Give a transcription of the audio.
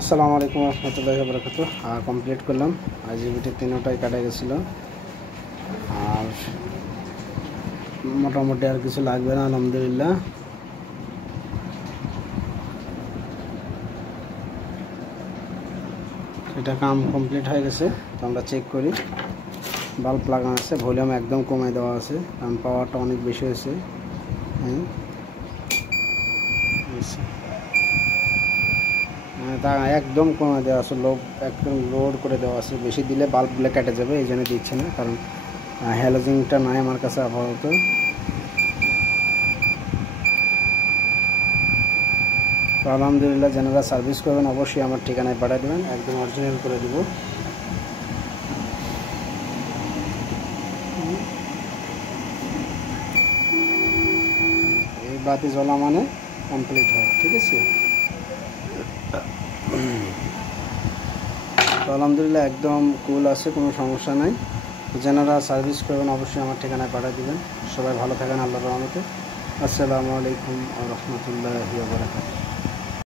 আসসালামু আলাইকুম রহমতুল্লাহি ওয়া বারাকাতুহু। কমপ্লিট করলাম। আইজিবিটি 3টাই কাটা গেছিলো, আর মোটামুটি আর কিছু লাগবে না আলহামদুলিল্লাহ। এটা কাম কমপ্লিট হয়ে গেছে। তো আমরা চেক করি। বাল্ব লাগানো আছে, ভলিউম একদম কমাই দেওয়া আছে, কারণ পাওয়ারটা অনেক বেশি হয়েছে। তা একদম কমে দেওয়া আছে, একদম লোড করে দেওয়া আছে। বেশি দিলে বাল্বগুলো কেটে যাবে, এই জন্য দিচ্ছে না, কারণ হ্যালোজিনটা নাই আমার কাছে আপাতত। তো আলহামদুলিল্লাহ, যারা সার্ভিস করবেন অবশ্যই আমার ঠিকানায় পাঠিয়ে দেবেন, একদম অরিজিনাল করে দেবো। এই বাতি জ্বলা মানে কমপ্লিট হওয়া, ঠিক আছে। তো আলহামদুলিল্লাহ একদম কুল আছে, কোনো সমস্যা নাই। যারা সার্ভিস করবেন অবশ্যই আমার ঠিকানায় পাঠিয়ে দেবেন। সবাই ভালো থাকেন, আল্লাহর রহমতে। আসসালামু আলাইকুম ওয়া রাহমাতুল্লাহি ওয়া বারাকাতুহু।